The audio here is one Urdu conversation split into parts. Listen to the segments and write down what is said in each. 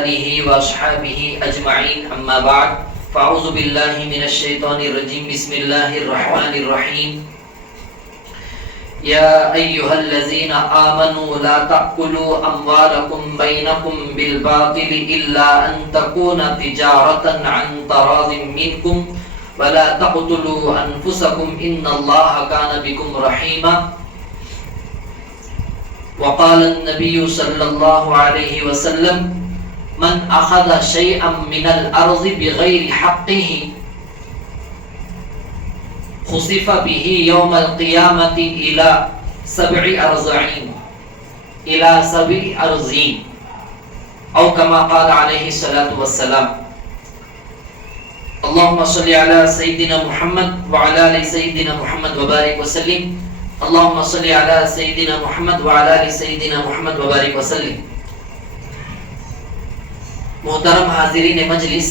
آله وأصحابه أجمعين أما بعد فأعوذ بالله من الشيطان الرجيم بسم الله الرحمن الرحيم يا أيها الذين آمنوا لا تأكلوا أموالكم بينكم بالباطل إلا أن تكون تجارة عن تراض منكم ولا تقتلوا أنفسكم إن الله كان بكم رحيما وقال النبي صلى الله عليه وسلم من أخذ شيئا من الأرض بغير حقه خسف به يوم القيامة إلى 7 أرضين أو كما قال عليه الصلاة والسلام اللهم صل على سيدنا محمد وعلى آل سيدنا محمد وبارك وسلم اللهم صل على سيدنا محمد وعلى آل سيدنا محمد وبارك وسلم. محترم حاضرین مجلس،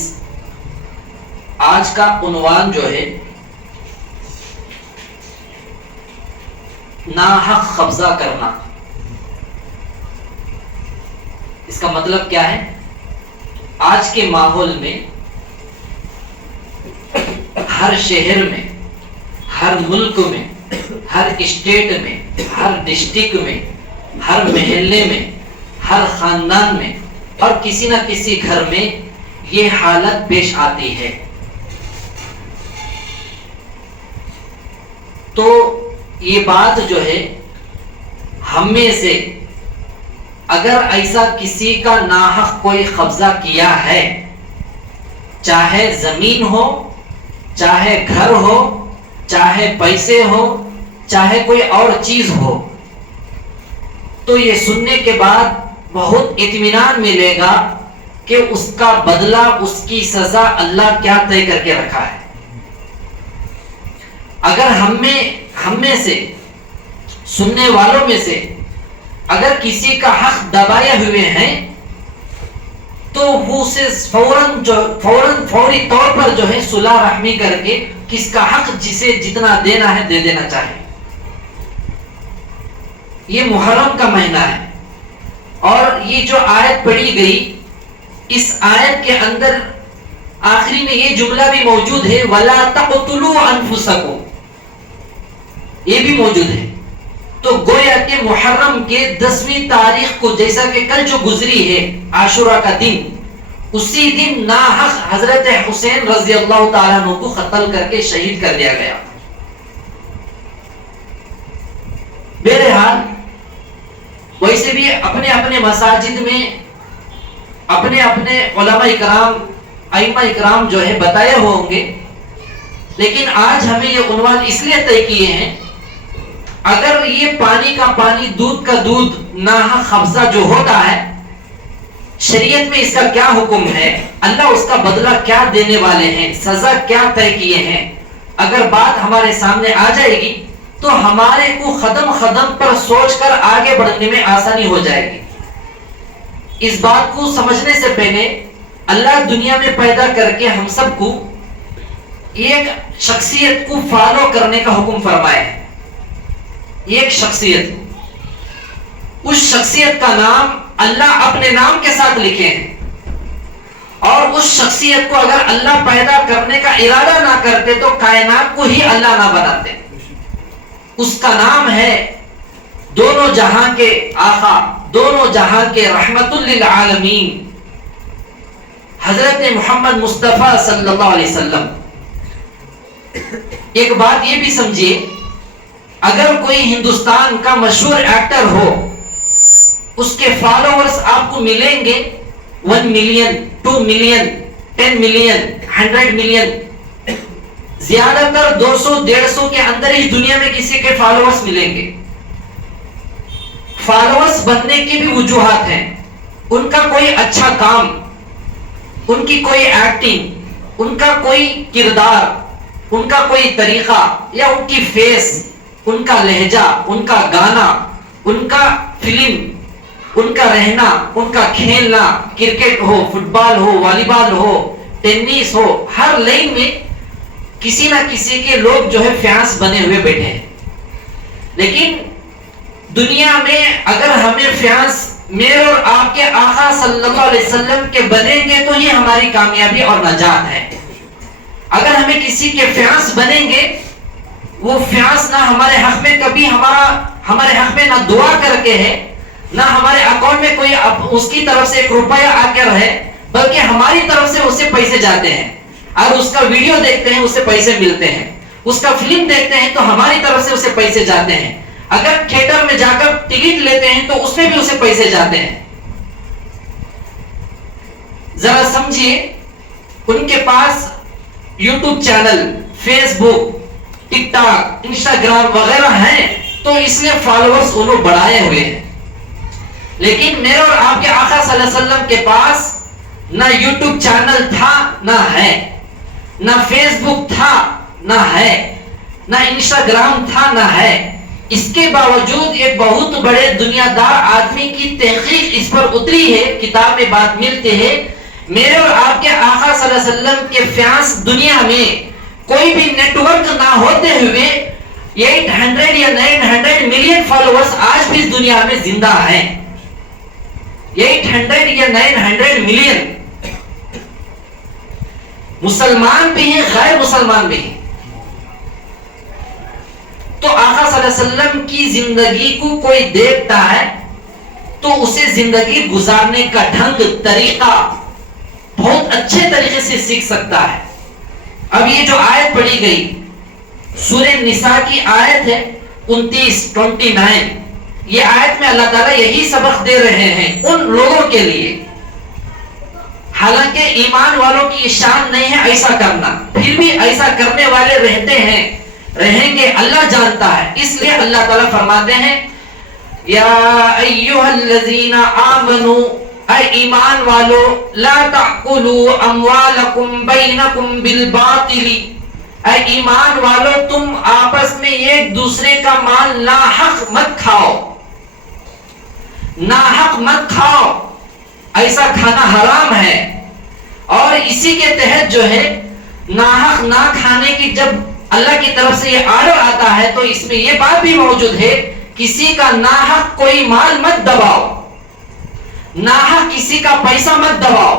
آج کا عنوان جو ہے ناحق قبضہ کرنا، اس کا مطلب کیا ہے؟ آج کے ماحول میں ہر شہر میں، ہر ملک میں، ہر اسٹیٹ میں، ہر ڈسٹرکٹ میں، ہر محلے میں، ہر خاندان میں اور کسی نہ کسی گھر میں یہ حالت پیش آتی ہے. تو یہ بات جو ہے ہم میں سے اگر ایسا کسی کا ناحق کوئی قبضہ کیا ہے، چاہے زمین ہو، چاہے گھر ہو، چاہے پیسے ہو، چاہے کوئی اور چیز ہو، تو یہ سننے کے بعد بہت اطمینان ملے گا کہ اس کا بدلہ، اس کی سزا اللہ کیا طے کر کے رکھا ہے. اگر ہم میں سے، سننے والوں میں سے اگر کسی کا حق دبائے ہوئے ہیں تو وہ اسے فوری طور پر جو ہے صلح رحمی کر کے کس کا حق جسے جتنا دینا ہے دے دینا چاہیے. یہ محرم کا مہینہ ہے اور یہ جو آیت پڑھی گئی، اس آیت کے اندر آخری میں یہ جملہ بھی موجود ہے وَلَا تَقْتُلُوا أَنفُسَكُمْ، یہ بھی موجود ہے. تو گویا کہ محرم کے 10ویں تاریخ کو، جیسا کہ کل جو گزری ہے عاشورہ کا دن، اسی دن ناحق حضرت حسین رضی اللہ تعالیٰ عنہ کو قتل کر کے شہید کر دیا گیا. بہرحال ویسے بھی اپنے اپنے مساجد میں اپنے اپنے علماء اکرام، ائمہ اکرام جو ہے بتائے ہوں گے، لیکن آج ہمیں یہ عنوان اس لیے طے کیے ہیں، اگر یہ پانی کا پانی، دودھ کا دودھ ناحق قبضہ جو ہوتا ہے، شریعت میں اس کا کیا حکم ہے، اللہ اس کا بدلہ کیا دینے والے ہیں، سزا کیا طے کیے ہیں، اگر بات ہمارے سامنے آ جائے گی تو ہمارے کو قدم قدم پر سوچ کر آگے بڑھنے میں آسانی ہو جائے گی. اس بات کو سمجھنے سے پہلے اللہ دنیا میں پیدا کر کے ہم سب کو ایک شخصیت کو فالو کرنے کا حکم فرمایا ہے. ایک شخصیت، اس شخصیت کا نام اللہ اپنے نام کے ساتھ لکھے ہیں، اور اس شخصیت کو اگر اللہ پیدا کرنے کا ارادہ نہ کرتے تو کائنات کو ہی اللہ نہ بناتے. اس کا نام ہے دونوں جہاں کے آقا، دونوں جہاں کے رحمت للعالمین، حضرت محمد مصطفیٰ صلی اللہ علیہ وسلم. ایک بات یہ بھی سمجھیے، اگر کوئی ہندوستان کا مشہور ایکٹر ہو، اس کے فالوورز آپ کو ملیں گے 1 ملین، 2 ملین، 10 ملین، 100 ملین، زیادہ تر 200-150 کے اندر ہی دنیا میں کسی کے فالوورز ملیں گے. فالوورز بننے کی بھی وجوہات ہیں، ان کا کوئی اچھا کام، ان کی کوئی ایکٹنگ، ان کا کوئی کردار، ان کا کوئی طریقہ، یا ان کی فیس، ان کا لہجہ، ان کا گانا، ان کا فلم، ان کا رہنا، ان کا کھیلنا، کرکٹ ہو، فٹ بال ہو، والی بال ہو، ٹینس ہو، ہر لائن میں کسی نہ کسی کے لوگ جو ہے فینس بنے ہوئے بیٹھے ہیں. لیکن دنیا میں اگر ہمیں فینس میرے اور آپ کے آقا صلی اللہ علیہ وسلم کے بنیں گے تو یہ ہماری کامیابی اور نجات ہے. اگر ہمیں کسی کے فیانس بنیں گے، وہ فیانس نہ ہمارے حق میں کبھی ہمارے حق میں نہ دعا کر کے ہے، نہ ہمارے اکاؤنٹ میں کوئی اس کی طرف سے 1 روپیہ آ کر ہے، بلکہ ہماری طرف سے اسے پیسے جاتے ہیں. اور اس کا ویڈیو دیکھتے ہیں اسے پیسے ملتے ہیں، اس کا فلم دیکھتے ہیں تو ہماری طرف سے اسے پیسے جاتے ہیں، اگر تھیٹر میں جا کر ٹکٹ لیتے ہیں تو اس میں بھی اسے پیسے جاتے ہیں. ذرا سمجھیے، ان کے پاس یوٹیوب چینل، فیس بک، ٹک ٹاک، انسٹاگرام وغیرہ ہیں تو اس لیے فالوورز انہوں بڑھائے ہوئے ہیں. لیکن میرے اور آپ کے آقا صلی اللہ علیہ وسلم کے پاس نہ یوٹیوب چینل تھا نہ ہے، نہ فیس بک تھا نہ ہے، نہ انسٹاگرام تھا نہ ہے. اس کے باوجود ایک بہت بڑے دنیا دار آدمی کی تحقیق اس پر اتری ہے، کتاب میں بات ملتی ہے. میرے اور آپ کے آقا صلی اللہ علیہ وسلم کے فیانس دنیا میں کوئی بھی نیٹ ورک نہ ہوتے ہوئے 800 یا 900 ملین فالوورز آج بھی اس دنیا میں زندہ ہیں. 800 یا 900 ملین مسلمان بھی ہیں، غیر مسلمان بھی ہیں. تو آقا صلی اللہ علیہ وسلم کی زندگی کو کوئی دیکھتا ہے تو اسے زندگی گزارنے کا ڈھنگ، طریقہ بہت اچھے طریقے سے سیکھ سکتا ہے. اب یہ جو آیت پڑھی گئی سورہ نساء کی آیت ہے 29، یہ آیت میں اللہ تعالیٰ یہی سبق دے رہے ہیں ان لوگوں کے لیے. حالانکہ ایمان والوں کی شان نہیں ہے ایسا کرنا، پھر بھی ایسا کرنے والے رہتے ہیں، رہیں گے، اللہ جانتا ہے. اس لیے اللہ تعالیٰ فرماتے ہیں یا ایھا الذین آمنوا، اے ایمان والو، لا تأکلوا اموالکم بینکم بالباطل، اے ایمان والو تم آپس میں ایک دوسرے کا مال ناحق مت کھاؤ، ناحق مت کھاؤ، ایسا کھانا حرام ہے. اور اسی کے تحت جو ہے ناحق نہ کھانے کی جب اللہ کی طرف سے یہ آرڈر آتا ہے تو اس میں یہ بات بھی موجود ہے کسی کا ناحق کوئی مال مت دباؤ، ناحق کسی کا پیسہ مت دباؤ،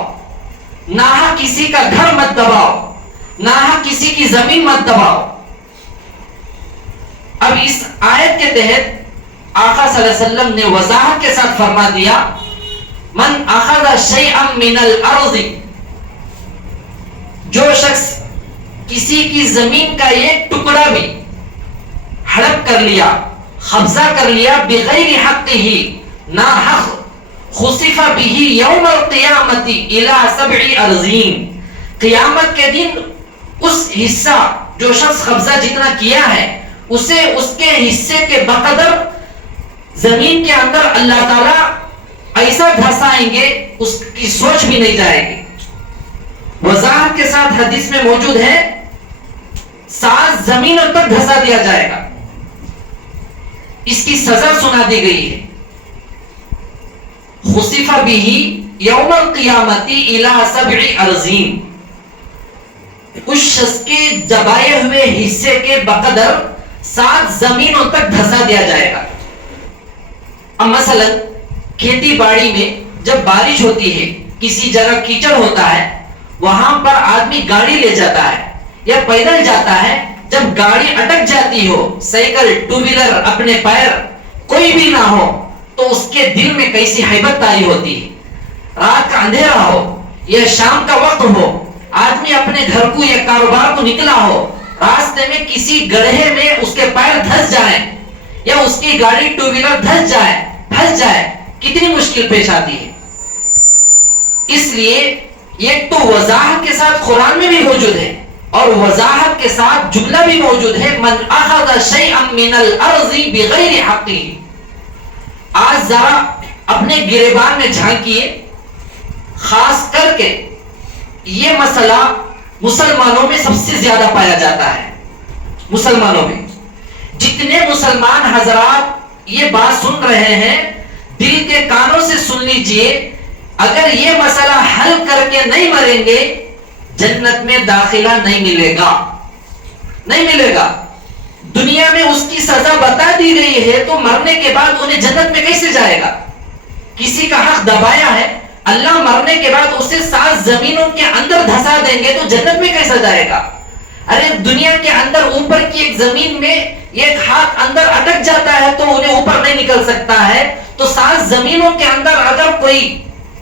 ناحق کسی کا گھر مت دباؤ، ناحق کسی کی زمین مت دباؤ. اب اس آیت کے تحت آقا صلی اللہ علیہ وسلم نے وضاحت کے ساتھ فرما دیا من اخذ شیئا من الارض، جو شخص کسی کی زمین کا ایک ٹکڑا بھی ہڑپ کر لیا، قبضہ کر لیا، بغیر حق ہی، نا حق، خسف به یوم القیامت الی 7 ارضین، قیامت کے دن اس حصہ جو شخص قبضہ جتنا کیا ہے اسے اس کے حصے کے بقدر زمین کے اندر اللہ تعالیٰ ایسا دھسائیں گے اس کی سوچ بھی نہیں جائے گی. وضاحت کے ساتھ حدیث میں موجود ہے 7 زمینوں تک دھسا دیا جائے گا. اس کی سزا سنا دی گئی ہے خسف به یوم القیامت الی 7 ارضین، اس شخص کے دبائے ہوئے حصے کے بقدر 7 زمینوں تک دھسا دیا جائے گا. اب مثلا کھیتی باڑی میں جب بارش ہوتی ہے، کسی جگہ کیچڑ ہوتا ہے، وہاں پر آدمی گاڑی لے جاتا ہے یا پیدل جاتا ہے. جب گاڑی اٹک جاتی ہو، سائیکل، 2 ویلر، اپنے پیر کوئی بھی نہ ہو تو اس کے دل میں کیسی ہیبت تاری ہوتی ہے. رات کا اندھیرا ہو یا شام کا وقت ہو، آدمی اپنے گھر کو یا کاروبار کو نکلا ہو، راستے میں کسی گڑھے میں اس کے پیر دھس جائیں یا اس کی گاڑی 2 ویلر دھس جائے، کتنی مشکل پیش آتی ہے. اس لیے یہ تو وضاحت کے ساتھ قرآن میں بھی موجود ہے اور وضاحت کے ساتھ جملہ بھی موجود ہے من اخذ شیئا من الارض بغیر حقہ. آج ذرا اپنے گریبان میں جھانکیے، خاص کر کے یہ مسئلہ مسلمانوں میں سب سے زیادہ پایا جاتا ہے. مسلمانوں میں جتنے مسلمان حضرات یہ بات سن رہے ہیں دل کے کانوں سے سن لیجئے، اگر یہ مسئلہ حل کر کے نہیں مریں گے جنت میں داخلہ نہیں ملے گا، نہیں ملے گا. دنیا میں اس کی سزا بتا دی گئی ہے تو مرنے کے بعد انہیں جنت میں کیسے جائے گا؟ کسی کا حق دبایا ہے، اللہ مرنے کے بعد اسے 7 زمینوں کے اندر دھسا دیں گے تو جنت میں کیسا جائے گا؟ ارے دنیا کے اندر اوپر کی ایک زمین میں ایک ہاتھ اندر اٹک جاتا ہے تو انہیں اوپر نہیں نکل سکتا ہے، تو 7 زمینوں کے اندر اگر کوئی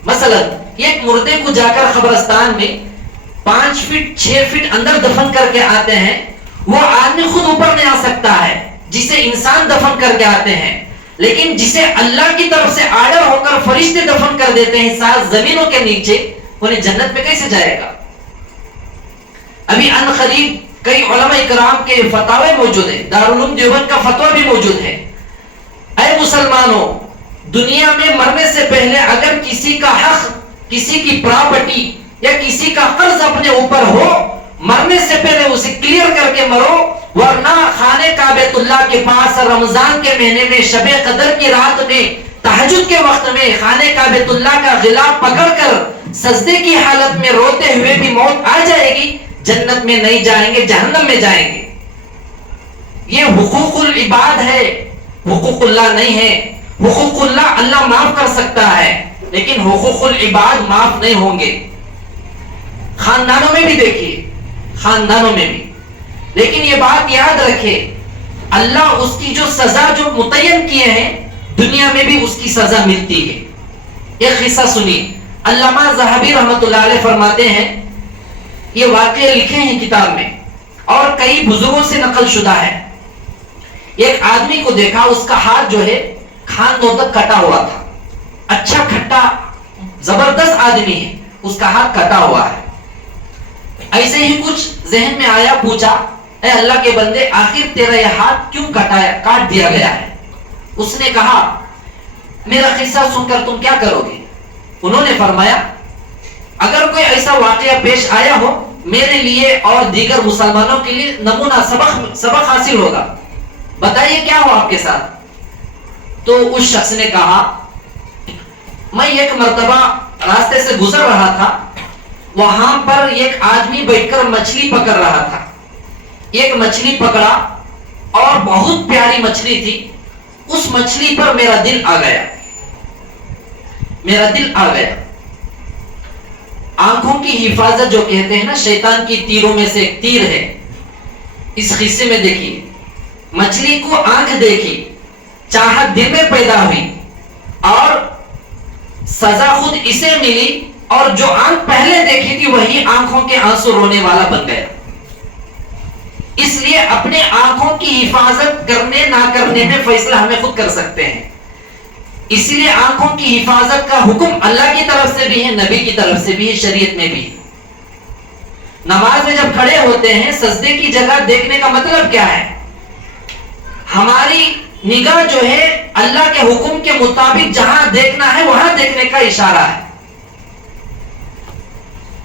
مثلا ایک مردے کو جا کر قبرستان میں 5 فٹ 6 فٹ اندر دفن کر کے آتے ہیں، وہ آدمی خود اوپر نہیں آ سکتا ہے جسے انسان دفن کر کے آتے ہیں، لیکن جسے اللہ کی طرف سے آرڈر ہو کر فرشتے دفن کر دیتے ہیں 7 زمینوں کے نیچے، انہیں جنت میں کیسے جائے گا؟ ابھی ان قریب کئی علماء اکرام کے فتاوے موجود ہیں، دارالعلوم دیوبند کا فتویٰ بھی موجود ہے. اے مسلمانوں، دنیا میں مرنے سے پہلے اگر کسی کا حق، کسی کی پراپرٹی یا کسی کا قرض اپنے اوپر ہو، مرنے سے پہلے اسے کلیئر کر کے مرو، ورنہ خانہ کعبۃ اللہ کے پاس رمضان کے مہینے میں شب قدر کی رات میں تہجد کے وقت میں خانہ کعبۃ اللہ کا غلاف پکڑ کر سجدے کی حالت میں روتے ہوئے بھی موت آ جائے گی، جنت میں نہیں جائیں گے، جہنم میں جائیں گے. یہ حقوق العباد ہے، حقوق اللہ نہیں ہے. حقوق اللہ اللہ معاف کر سکتا ہے، لیکن حقوق العباد معاف نہیں ہوں گے. خاندانوں میں بھی دیکھیے، خاندانوں میں بھی. لیکن یہ بات یاد رکھے، اللہ اس کی جو سزا جو متعین کیے ہیں دنیا میں بھی اس کی سزا ملتی ہے. ایک قصہ سنیے، علامہ ذہبی رحمۃ اللہ علیہ فرماتے ہیں، یہ واقعے لکھے ہیں کتاب میں اور کئی بزرگوں سے نقل شدہ ہے. ایک آدمی کو دیکھا، اس کا ہاتھ جو ہے کھانوں تک کٹا ہوا تھا، اچھا کھٹا زبردست آدمی ہے، اس کا ہاتھ کٹا ہوا ہے. ایسے ہی کچھ ذہن میں آیا، پوچھا اے اللہ کے بندے، آخر تیرا یہ ہاتھ کیوں کاٹ دیا گیا ہے؟ اس نے کہا میرا قصہ سن کر تم کیا کرو گے؟ انہوں نے فرمایا اگر کوئی ایسا واقعہ پیش آیا ہو میرے لیے اور دیگر مسلمانوں کے لیے نمونہ سبق حاصل ہوگا، بتائیے کیا ہو آپ کے ساتھ؟ تو اس شخص نے کہا میں ایک مرتبہ راستے سے گزر رہا تھا، وہاں پر ایک آدمی بیٹھ کر مچھلی پکڑ رہا تھا. ایک مچھلی پکڑا اور بہت پیاری مچھلی تھی، اس مچھلی پر میرا دل آ گیا، میرا دل آ گیا. آنکھوں کی حفاظت جو کہتے ہیں نا، شیطان کی تیروں میں سے ایک تیر ہے. اس قصے میں دیکھیے، مچھلی کو آنکھ دیکھی، چاہت دل میں پیدا ہوئی اور سزا خود اسے ملی، اور جو آنکھ پہلے دیکھی تھی وہی آنکھوں کے آنسو رونے والا بن گیا. اس لیے اپنے آنکھوں کی حفاظت کرنے نہ کرنے میں فیصلہ ہمیں خود کر سکتے ہیں. اس لیے آنکھوں کی حفاظت کا حکم اللہ کی طرف سے بھی ہے، نبی کی طرف سے بھی ہے، شریعت میں بھی. نماز میں جب کھڑے ہوتے ہیں سجدے کی جگہ دیکھنے کا مطلب کیا ہے؟ ہماری نگاہ جو ہے اللہ کے حکم کے مطابق جہاں دیکھنا ہے وہاں دیکھنے کا اشارہ ہے.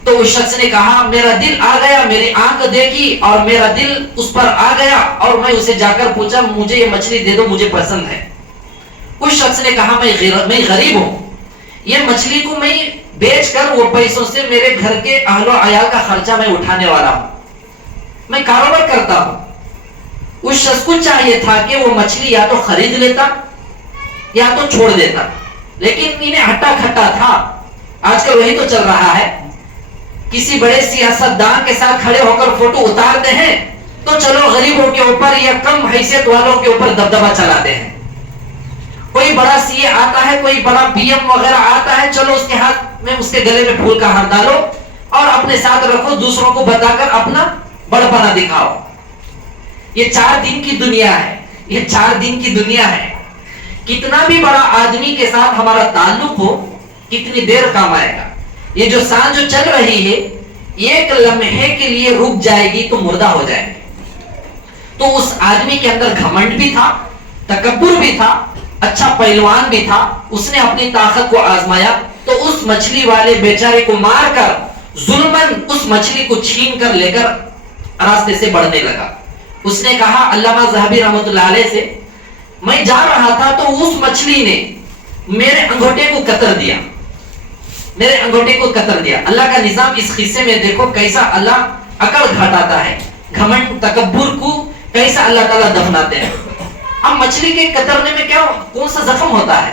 تو اس شخص نے کہا میرا دل آ گیا، میری آنکھ دیکھی اور میرا دل اس پر آ گیا، اور میں اسے جا کر پوچھا مجھے یہ مچھلی دے دو، مجھے پسند ہے. اس شخص نے کہا میں غریب ہوں، یہ مچھلی کو میں بیچ کر وہ پیسوں سے میرے گھر کے اہل و عیال کا خرچہ میں اٹھانے والا ہوں، میں کاروبار کرتا ہوں. اس شخص کو چاہیے تھا کہ وہ مچھلی یا تو خرید لیتا یا تو چھوڑ دیتا، لیکن انہیں ہٹا کھٹا تھا. آج کل وہی تو چل رہا ہے، کسی بڑے سیاستدان کے ساتھ کھڑے ہو کر فوٹو اتارتے ہیں تو چلو غریبوں کے اوپر یا کم حیثیت والوں کے اوپر دبدبہ چلاتے ہیں. کوئی بڑا سی اے آتا ہے، کوئی بڑا پی ایم وغیرہ آتا ہے، چلو اس کے ہاتھ میں، اس کے گلے میں پھول کا ہار ڈالو اور اپنے ساتھ رکھو، دوسروں کو بتا کر اپنا بڑپنا دکھاؤ. یہ 4 دن کی دنیا ہے، یہ 4 دن کی دنیا ہے. کتنا بھی بڑا آدمی کے ساتھ ہمارا تعلق ہو، کتنی دیر کام آئے گا. یہ جو سانس جو چل رہی ہے ایک لمحے کے لیے رک جائے گی تو مردہ ہو جائے گی. تو اس آدمی کے اندر گھمنڈ بھی تھا، تکبر بھی تھا، اچھا پہلوان بھی تھا. اس نے اپنی طاقت کو آزمایا تو اس مچھلی والے بیچارے کو مار کر ظلماً اس مچھلی کو چھین کر لے کر راستے سے بڑھنے لگا. اس نے کہا علامہ ذہبی رحمۃ اللہ علیہ سے، میں جا رہا تھا تو اس مچھلی نے میرے انگوٹھے کو کتر دیا، میرے انگوٹھے کو کتر دیا. اللہ کا نظام اس قصے میں دیکھو کیسا اللہ عقل گھٹاتا ہے، گھمنڈ تکبر کو کیسا اللہ تعالیٰ دفناتے ہیں. اب مچھلی کے کترنے میں کیا کون سا زخم ہوتا ہے؟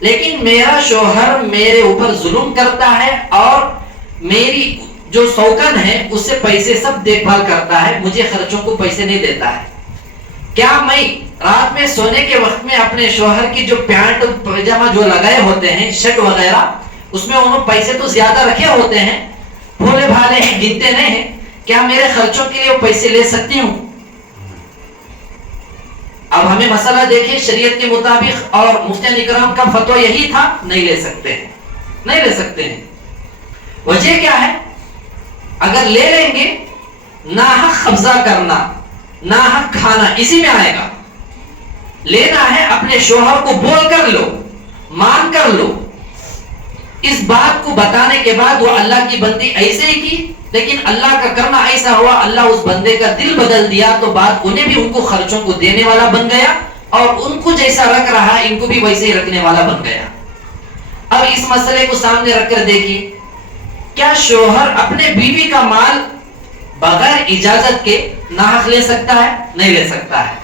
لیکن میرا شوہر میرے اوپر ظلم کرتا ہے اور میری جو سوکن ہے اس سے پیسے سب دیکھ بھال کرتا ہے, مجھے خرچوں کو پیسے نہیں دیتا ہے. کیا میں رات میں سونے کے وقت میں اپنے شوہر کی جو پینٹ پاجامہ جو لگائے ہوتے ہیں, شرٹ وغیرہ, اس میں انہوں پیسے تو زیادہ رکھے ہوتے ہیں, بھولے بھالے ہیں, گنتے نہیں ہیں, کیا میرے خرچوں کے لیے وہ پیسے لے سکتی ہوں؟ اب ہمیں مسئلہ دیکھیں شریعت کے مطابق, اور مفتیان اکرام کا فتویٰ یہی تھا, نہیں لے سکتے ہیں, نہیں لے سکتے ہیں. وجہ کیا ہے؟ اگر لے لیں گے ناحق قبضہ کرنا, ناحق کھانا اسی میں آئے گا. لینا ہے اپنے شوہر کو بول کر لو, مان کر لو. اس بات کو بتانے کے بعد وہ اللہ کی بندی ایسے ہی کی, لیکن اللہ کا کرنا ایسا ہوا, اللہ اس بندے کا دل بدل دیا, تو بات انہیں بھی ان کو خرچوں کو دینے والا بن گیا, اور ان کو جیسا رکھ رہا ان کو بھی ویسے ہی رکھنے والا بن گیا. اب اس مسئلے کو سامنے رکھ کر دیکھیے, کیا شوہر اپنے بیوی کا مال بغیر اجازت کے ناحق لے سکتا ہے؟ نہیں لے سکتا ہے,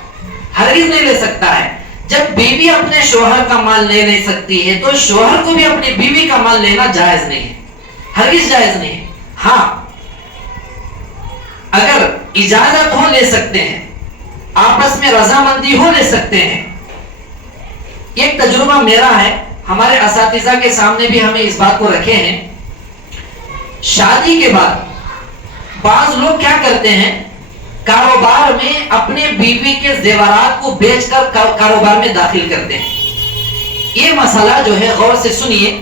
ہرگز نہیں لے سکتا ہے. جب بیوی اپنے شوہر کا مال لے نہیں سکتی ہے تو شوہر کو بھی اپنی بیوی کا مال لینا جائز نہیں ہے, ہرگز جائز نہیں ہے. ہاں اگر اجازت ہو لے سکتے ہیں, آپس میں رضامندی ہو لے سکتے ہیں. ایک تجربہ میرا ہے, ہمارے اساتذہ کے سامنے بھی ہمیں اس بات کو رکھے ہیں. شادی کے بعد بعض لوگ کیا کرتے ہیں, کاروبار میں اپنے بیوی کے زیورات کو بیچ کر کاروبار میں داخل کرتے ہیں. یہ مسئلہ جو ہے غور سے سنیے,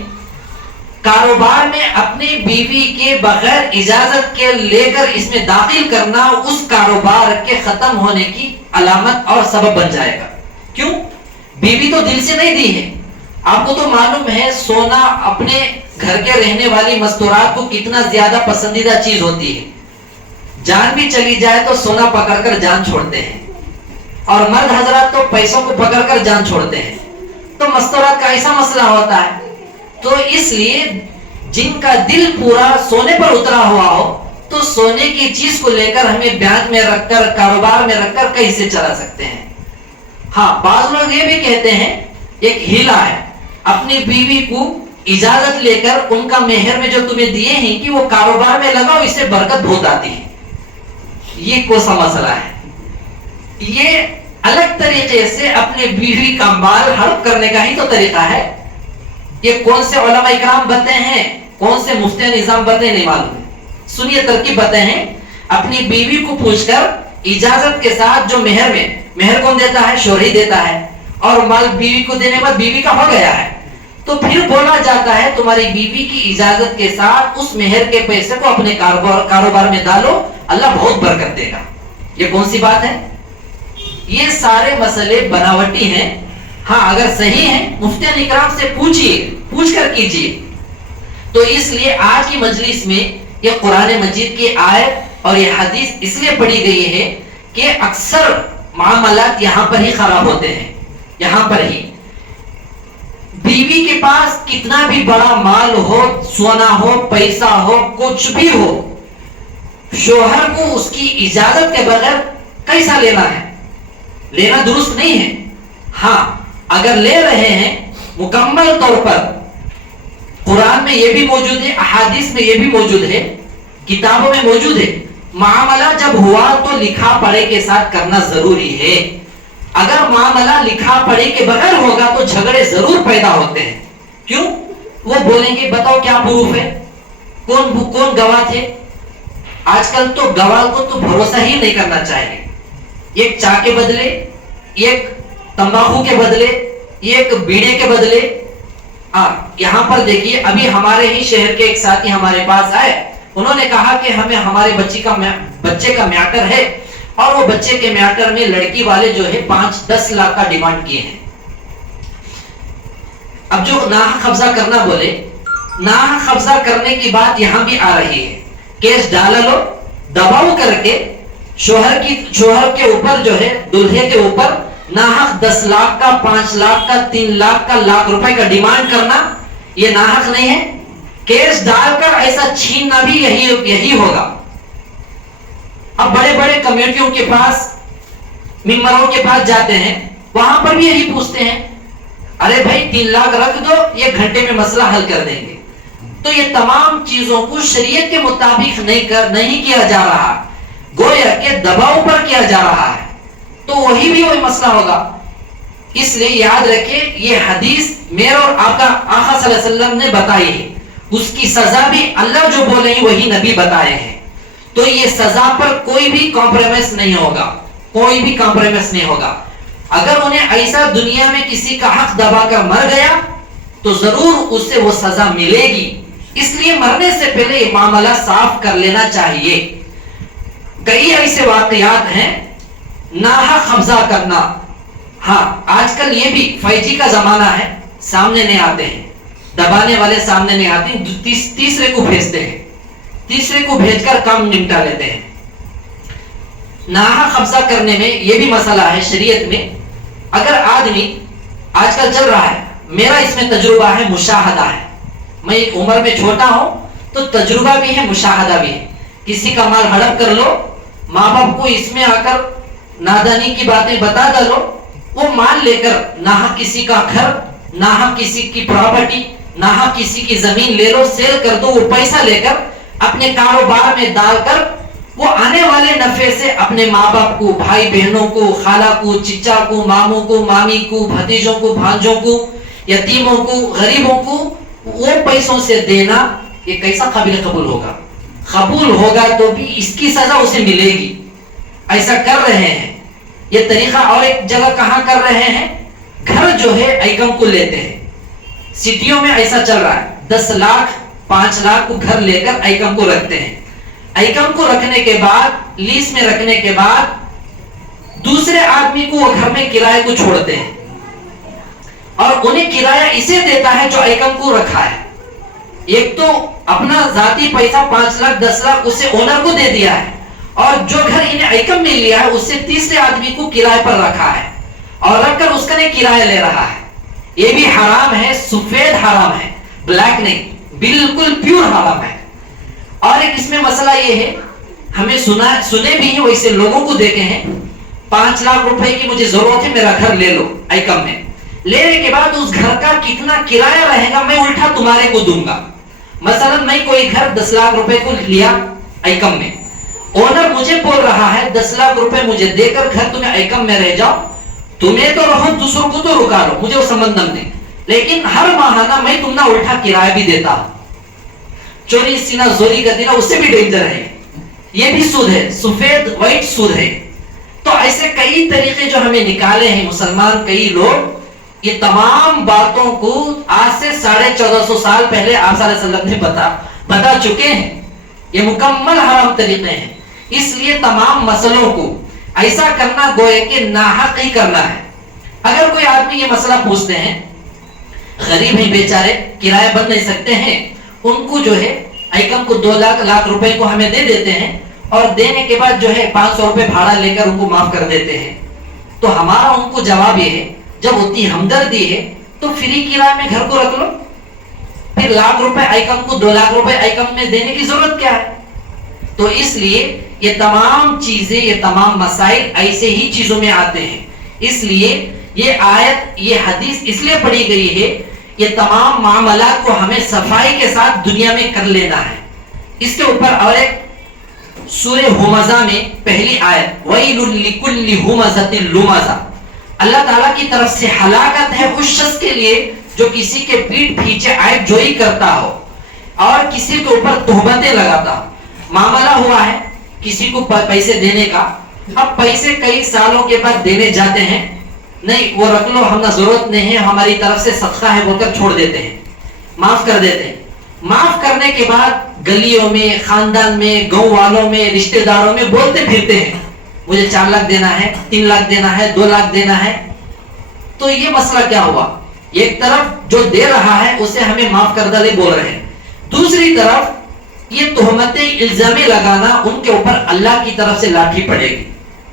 کاروبار میں اپنی بیوی کے بغیر اجازت کے لے کر اس میں داخل کرنا اس کاروبار کے ختم ہونے کی علامت اور سبب بن جائے گا. کیوں؟ بیوی تو دل سے نہیں دی ہے. آپ کو تو معلوم ہے سونا اپنے گھر کے رہنے والی مستورات کو کتنا زیادہ پسندیدہ چیز ہوتی ہے. جان بھی چلی جائے تو سونا پکڑ کر جان چھوڑتے ہیں, اور مرد حضرات تو پیسوں کو پکڑ کر جان چھوڑتے ہیں. تو مستورات کا ایسا مسئلہ ہوتا ہے. تو اس لیے جن کا دل پورا سونے پر اترا ہوا ہو, تو سونے کی چیز کو لے کر ہمیں بینک میں رکھ کر, کاروبار میں رکھ کر کیسے چلا سکتے ہیں. ہاں بعض لوگ یہ بھی کہتے ہیں, ایک ہیلا ہے, اپنی بیوی کو اجازت لے کر ان کا مہر میں جو تمہیں دیے ہیں کہ وہ کاروبار میں لگاؤ, اس سے برکت بہت آتی ہے. یہ کون سا مسئلہ ہے؟ یہ الگ طریقے سے اپنے بیوی کا مال ہڑپ کرنے کا ہی تو طریقہ ہے. یہ کون سے علماء اکرام بتے ہیں, کون سے مفتی نظام بتے نہیں معلوم. سنیے ترکیب بتے ہیں. اپنی بیوی کو پوچھ کر اجازت کے ساتھ جو مہر میں, مہر کون دیتا ہے؟ شوہر ہی دیتا ہے, اور مال بیوی کو دینے بعد بیوی کا ہو گیا ہے, تو پھر بولا جاتا ہے تمہاری بیوی کی اجازت کے ساتھ اس مہر کے پیسے کو اپنے کاروبار میں ڈالو, اللہ بہت برکت دے گا. یہ کون سی بات ہے؟ یہ سارے مسئلے بناوٹی ہیں. ہاں اگر صحیح ہیں مفتیان اکرام سے پوچھئے, پوچھ کر کیجئے. تو اس لیے آج کی مجلس میں یہ قرآن مجید کی آیت اور یہ حدیث اس لیے پڑھی گئی ہے کہ اکثر معاملات یہاں پر ہی خراب ہوتے ہیں. یہاں پر ہی بیوی کے پاس کتنا بھی بڑا مال ہو, سونا ہو, پیسہ ہو, کچھ بھی ہو, شوہر کو اس کی اجازت کے بغیر کیسا لینا ہے؟ لینا درست نہیں ہے. ہاں اگر لے رہے ہیں مکمل طور پر, قرآن میں یہ بھی موجود ہے, احادیث میں یہ بھی موجود ہے, کتابوں میں موجود ہے, معاملہ جب ہوا تو لکھا پڑھے کے ساتھ کرنا ضروری ہے. اگر معاملہ لکھا پڑھے کے بغیر ہوگا تو جھگڑے ضرور پیدا ہوتے ہیں. کیوں؟ وہ بولیں گے بتاؤ کیا پروف ہے, کون گواہ تھے. آج کل تو گواہ کو تو بھروسہ ہی نہیں کرنا چاہیے. ایک چاہ کے بدلے, ایک تمباکو کے بدلے, ایک بیڑے کے بدلے. یہاں پر دیکھیے ابھی ہمارے ہی شہر کے ایک ساتھی ہمارے پاس آئے, انہوں نے کہا کہ ہمیں ہمارے بچے کا میٹر ہے, اور وہ بچے کے میٹر میں لڑکی والے جو ہے 5-10 لاکھ کا ڈیمانڈ کیے ہیں. اب جو ناحق قبضہ کرنا بولے, ناحق قبضہ کرنے کی بات یہاں بھی آ رہی ہے. کیس ڈالا لو, دباؤ کر کے شوہر کے اوپر جو ہے, دلہے کے اوپر ناحق 10 لاکھ کا, 5 لاکھ کا, 3 لاکھ کا, لاکھ روپے کا ڈیمانڈ کرنا, یہ ناحق نہیں ہے. کیس ڈال کر ایسا چھیننا بھی یہی ہوگا. اب بڑے بڑے کمیٹیوں کے پاس, ممبروں کے پاس جاتے ہیں, وہاں پر بھی یہی پوچھتے ہیں. ارے بھائی 3 لاکھ رکھ دو، 1 گھنٹے میں مسئلہ حل کر دیں گے. تو یہ تمام چیزوں کو شریعت کے مطابق نہیں کیا جا رہا، گویا کہ دباؤ پر کیا جا رہا ہے، تو وہی مسئلہ ہوگا. اس لیے یاد رکھیں یہ حدیث میرا اور آپ کا آقا صلی اللہ علیہ وسلم نے بتائی ہے، اس کی سزا بھی اللہ جو بولے ہیں وہی نبی بتائے ہیں. تو یہ سزا پر کوئی بھی کمپرومائز نہیں ہوگا، کوئی بھی کمپرومائز نہیں ہوگا. اگر انہیں ایسا دنیا میں کسی کا حق دبا کر مر گیا تو ضرور اس سے وہ سزا ملے گی. اس لیے مرنے سے پہلے یہ معاملہ صاف کر لینا چاہیے. کئی ایسے واقعات ہیں، ناحق قبضہ کرنا. ہاں آج کل یہ بھی 5G کا زمانہ ہے، سامنے نہیں آتے ہیں، دبانے والے سامنے نہیں آتے ہیں، تیسرے کو بھیجتے ہیں، تیسرے کو بھیج کر کام نمٹا لیتے ہیں. ناحق قبضہ کرنے میں یہ بھی مسئلہ ہے شریعت میں. اگر آدمی آج کل چل رہا ہے، میرا اس میں تجربہ ہے، مشاہدہ ہے، میں ایک عمر میں چھوٹا ہوں تو تجربہ بھی ہے، مشاہدہ بھی ہے. کسی کا مال ہڑپ کر لو، ماں باپ کو اس میں آ کر نادانی کی باتیں بتا ڈالو، وہ مال لے کر ناحق کسی کا گھر، ناحق کسی کی پراپرٹی، ناحق کسی کی زمین لے لو، سیل کر دو، وہ پیسہ لے کر اپنے کاروبار میں ڈال کر وہ آنے والے نفع سے اپنے ماں باپ کو، بھائی بہنوں کو، خالہ کو، چچا کو، ماموں کو، مامی کو، بھتیجوں کو، بھانجوں کو، یتیموں کو، غریبوں کو وہ پیسوں سے دینا، یہ کیسا قابل قبول ہوگا؟ قبول ہوگا تو بھی اس کی سزا اسے ملے گی. ایسا کر رہے ہیں. یہ طریقہ اور ایک جگہ کہاں کر رہے ہیں، گھر جو ہے ایکم کو لیتے ہیں. سٹیوں میں ایسا چل رہا ہے، 10 لاکھ 5 لاکھ کو گھر لے کر ایکم کو رکھتے ہیں. ایکم کو رکھنے کے بعد، لیز میں رکھنے کے بعد دوسرے آدمی کو وہ گھر میں کرائے کو چھوڑتے ہیں اور انہیں کرایہ اسے دیتا ہے جو ایکم کو رکھا ہے. ایک تو اپنا ذاتی پیسہ 5 لاکھ 10 لاکھ اسے اونر کو دے دیا ہے، اور جو گھر انہیں ایکم میں لیا ہے اس سے تیسرے آدمی کو کرائے پر رکھا ہے اور رکھ کر اس کا نہیں کرایہ لے رہا ہے. یہ بھی حرام ہے، سفید حرام ہے، بلیک نہیں، بالکل پیور حرام ہے. اور ایک اس میں مسئلہ یہ ہے، ہمیں سنے بھی ہیں، ویسے لوگوں کو دیکھے ہیں، 5 لاکھ روپے کی مجھے ضرورت ہے، میرا گھر لے لو ایکم میں. لینے کے بعد اس گھر کا کتنا کرایہ رہے گا میں الٹا تمہارے کو دوں گا. مثلا میں کوئی گھر 10 لاکھ روپے کو لیا ایکم میں، اونر مجھے بول رہا ہے 10 لاکھ روپے مجھے دے کر گھر تمہیں ایکم میں رہ جاؤ، تمہیں تو رہو، دوسروں کو تو رکا لو، مجھے وہ سمبندھ نہیں، لیکن ہر ماہانہ میں تم نہ الٹا کرایہ بھی دیتا ہوں. چوری سینہ زوری کا دینا اس سے بھی ڈینجر ہے. یہ بھی سود ہے، سفید وائٹ سود ہے. تو ایسے کئی طریقے جو ہمیں نکالے ہیں مسلمان کئی لوگ، یہ تمام باتوں کو آج سے 1450 سال پہلے آپ صلی اللہ علیہ وسلم نے بتا چکے ہیں. یہ مکمل حرام طریقے ہیں. اس لیے تمام مسئلوں کو ایسا کرنا گویا کہ ناحق ہی کرنا ہے. اگر کوئی آدمی یہ مسئلہ پوچھتے ہیں، غریب ہیں بیچارے، کرایہ بن نہیں سکتے ہیں، ان کو جو ہے ایکم کو 2 لاکھ روپے کو ہمیں دے دیتے ہیں اور دینے کے بعد جو ہے 500 روپے بھاڑا لے کر ان کو معاف کر دیتے ہیں. تو ہمارا ان کو جواب یہ ہے، جب اتنی ہمدردی ہے تو فری کرایہ میں گھر کو رکھ لو، پھر 1 لاکھ روپے ایکم کو 2 لاکھ روپے ایکم میں دینے کی ضرورت کیا ہے؟ تو اس لیے یہ تمام چیزیں، یہ تمام مسائل ایسے ہی چیزوں میں آتے ہیں. اس لیے یہ آیت، یہ حدیث اس لیے پڑھی گئی ہے، یہ تمام معاملات کو ہمیں صفائی کے ساتھ دنیا میں کر لینا ہے. اس کے اوپر اور ایک سورہ ہمزہ میں پہلی آیت، وَيْلٌ لِكُلِّ هُمَزَةٍ لُمَزَةٍ، اللہ تعالیٰ کی طرف سے ہلاکت ہے اس شخص کے لیے جو کسی کے پیٹ پیچھے عیب جوئی کرتا ہو اور کسی کے اوپر تہمتیں لگاتا ہو. معاملہ ہوا ہے کسی کو پیسے دینے کا، اب پیسے کئی سالوں کے بعد دینے جاتے ہیں، نہیں وہ رکھ لو، ہمیں ضرورت نہیں ہے، ہماری طرف سے صدقہ ہے بول کر چھوڑ دیتے ہیں، معاف کر دیتے ہیں. معاف کرنے کے بعد گلیوں میں، خاندان میں، گاؤں والوں میں، رشتہ داروں میں بولتے پھرتے ہیں مجھے 4 لاکھ دینا ہے، 3 لاکھ دینا ہے، 2 لاکھ دینا ہے. تو یہ مسئلہ کیا ہوا؟ ایک طرف جو دے رہا ہے اسے ہمیں معاف کر دے بول رہے ہیں، دوسری طرف یہ تہمتیں، الزامیں لگانا، ان کے اوپر اللہ کی طرف سے لاٹھی پڑے گی.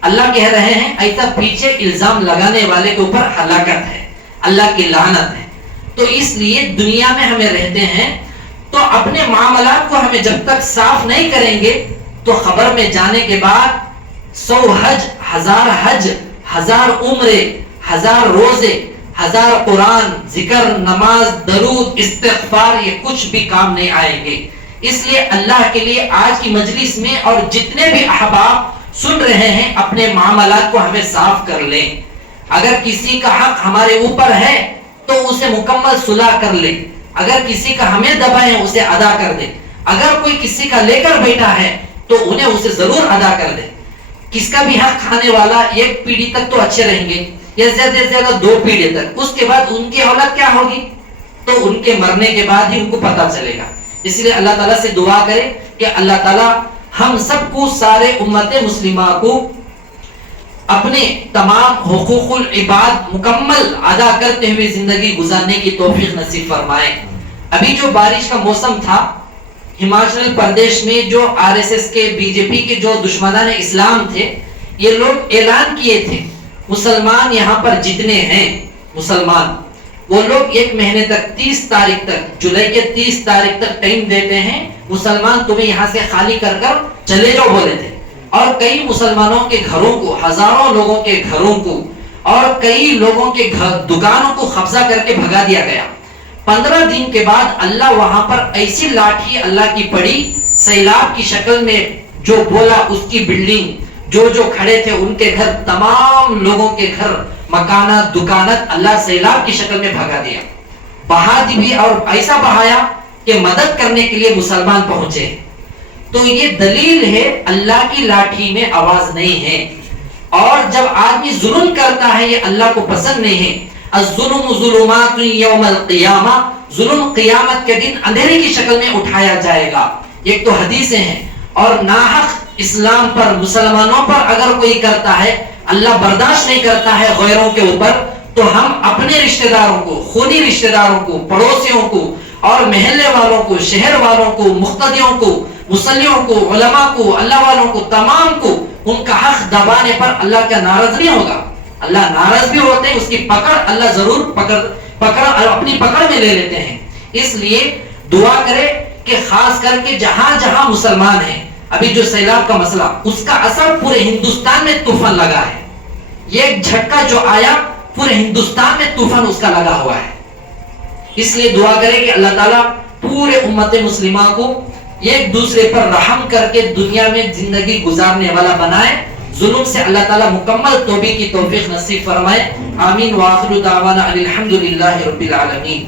اللہ کہہ رہے ہیں ایسا پیچھے الزام لگانے والے کے اوپر ہلاکت ہے، اللہ کی لعنت ہے. تو اس لیے دنیا میں ہمیں رہتے ہیں تو اپنے معاملات کو ہمیں جب تک صاف نہیں کریں گے تو خبر میں جانے کے بعد 100 حج، 1000 حج، 1000 عمرے، 1000 روزے، ہزار قرآن، ذکر، نماز، درود، استغفار، یہ کچھ بھی کام نہیں آئیں گے. اس لیے اللہ کے لیے آج کی مجلس میں اور جتنے بھی احباب سن رہے ہیں اپنے معاملات کو ہمیں صاف کر لیں. اگر کسی کا حق ہمارے اوپر ہے تو اسے مکمل صلح کر لیں. اگر کسی کا ہمیں دبائیں اسے ادا کر دیں. اگر کوئی کسی کا لے کر بیٹھا ہے تو انہیں اسے ضرور ادا کر دیں. کس کا بھی حق کھانے والا ایک پیڑھی تک تو اچھے رہیں گے یا زیادہ سے زیادہ 2 پیڑھی تک. اس کے بعد ان کی اولاد کیا ہوگی تو ان کے مرنے کے بعد ہی ان کو پتا چلے گا. اس لیے اللہ تعالیٰ سے دعا کرے کہ اللہ تعالیٰ ہم سب کو، سارے امت مسلمہ کو اپنے تمام حقوق العباد مکمل ادا کرتے ہوئے زندگی گزارنے کی توفیق نصیب فرمائے. ابھی جو بارش کا موسم تھا، ہماچل پردیش میں جو RSS کے، BJP کے جو دشمنان اسلام تھے، یہ لوگ اعلان کیے تھے مسلمان یہاں پر جتنے ہیں مسلمان، وہ لوگ 1 مہینے تک 30 تاریخ تک، جولائی کے 30 تاریخ تک ٹائم دیتے ہیں، مسلمان تمہیں یہاں سے خالی کر کر چلے جاؤ بولے تھے. اور کئی مسلمانوں کے گھروں کو، ہزاروں لوگوں کے گھروں کو اور کئی لوگوں کے دکانوں کو قبضہ کر کے بھگا دیا گیا. 15 دن کے بعد اللہ وہاں پر ایسی لاٹھی اللہ کی پڑی، سیلاب کی شکل میں، جو بولا اس کی بلڈنگ، جو کھڑے تھے ان کے گھر، تمام لوگوں کے گھر، مکانات، دکانات، اللہ سیلاب کی شکل میں بھگا دیا. بہا دی بھی، اور ایسا بہایا کہ مدد کرنے کے لیے مسلمان پہنچے. تو یہ دلیل ہے اللہ کی لاٹھی میں آواز نہیں ہے. اور جب آدمی ظلم کرتا ہے یہ اللہ کو پسند نہیں ہے. الظلم ظلمات یوم القیامہ، ظلم قیامت کے دن اندھیرے کی شکل میں اٹھایا جائے گا. ایک تو حدیثیں ہیں. اور ناحق اسلام پر، مسلمانوں پر اگر کوئی کرتا ہے، اللہ برداشت نہیں کرتا ہے غیروں کے اوپر، تو ہم اپنے رشتہ داروں کو، خونی رشتہ داروں کو، پڑوسیوں کو اور محلے والوں کو، شہر والوں کو، مقتدیوں کو، مصلیوں کو، علماء کو، اللہ والوں کو، تمام کو ان کا حق دبانے پر اللہ کا ناراض نہیں ہوگا. اللہ ناراض بھی ہوتے ہیں، اس کی پکڑ اللہ ضرور اپنی پکڑ میں لے لیتے ہیں. اس لیے دعا کرے کہ خاص کر کے جہاں جہاں مسلمان ہیں، ابھی جو سیلاب کا مسئلہ، اس کا اثر پورے ہندوستان میں طوفان لگا ہے. یہ ایک جھٹکا جو آیا پورے ہندوستان میں طوفان اس کا لگا ہوا ہے. اس لیے دعا کرے کہ اللہ تعالیٰ پورے امت مسلمہ کو ایک دوسرے پر رحم کر کے دنیا میں زندگی گزارنے والا بنائے. ظلم سے اللہ تعالیٰ مکمل توبہ کی توفیق نصیب فرمائے. آمین. وآخر دعوانا الحمدللہ رب العالمین.